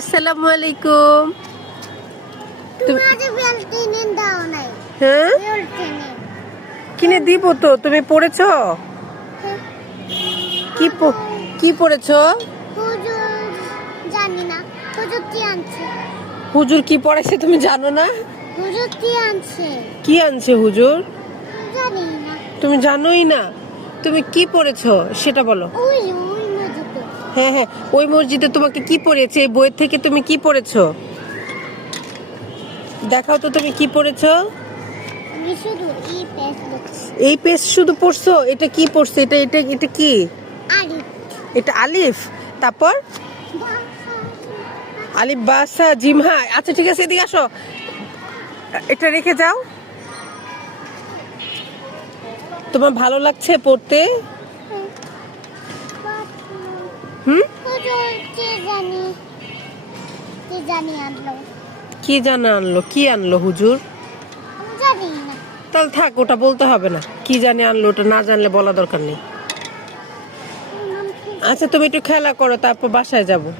আসসালামু আলাইকুম। তুমি আজ বেল কিনে দাও নাই। হ্যাঁ, বেল কিনে কিনে দিব তো। তুমি পড়েছো? কি পড়েছো? হুজুর জানি না। হুজুর কি আনছে? হুজুর কি পড়াইছে তুমি জানো না? হুজুর কি আনছে? কি আনছে হুজুর? জানি না। তুমি জানোই না? তুমি কি পড়েছো সেটা বলো। ওই মসজিদে। হ্যাঁ হ্যাঁ, ওই মসজিদে তোমাকে কি পড়িয়েছে? এই বই থেকে তুমি কি পড়েছো? দেখাও তো তুমি কি পড়েছো। আমি শুধু এই পেজ লিখছি। এই পেজ শুধু পড়ছো? এটা কি পড়ছে? এটা এটা এটা কি? আরিফ। এটা আলিফ। তারপর আলিফ বাসা জিমহা। আচ্ছা ঠিক আছে, এদিকে আসো। এটা রেখে যাও। তোমার ভালো লাগছে পড়তে? হুম, হুজুর কি জানি আনলো। কি জানা আনলো? কি আনলো হুজুর? আমি জানি না। তাহলে থাক, ওটা বলতে হবে না। কি জানি আনলো, ওটা না জানলে বলা দরকার নেই। আমার নাম কি? আচ্ছা তুমি একটু খেলা করো, তারপর বাসায় যাবো।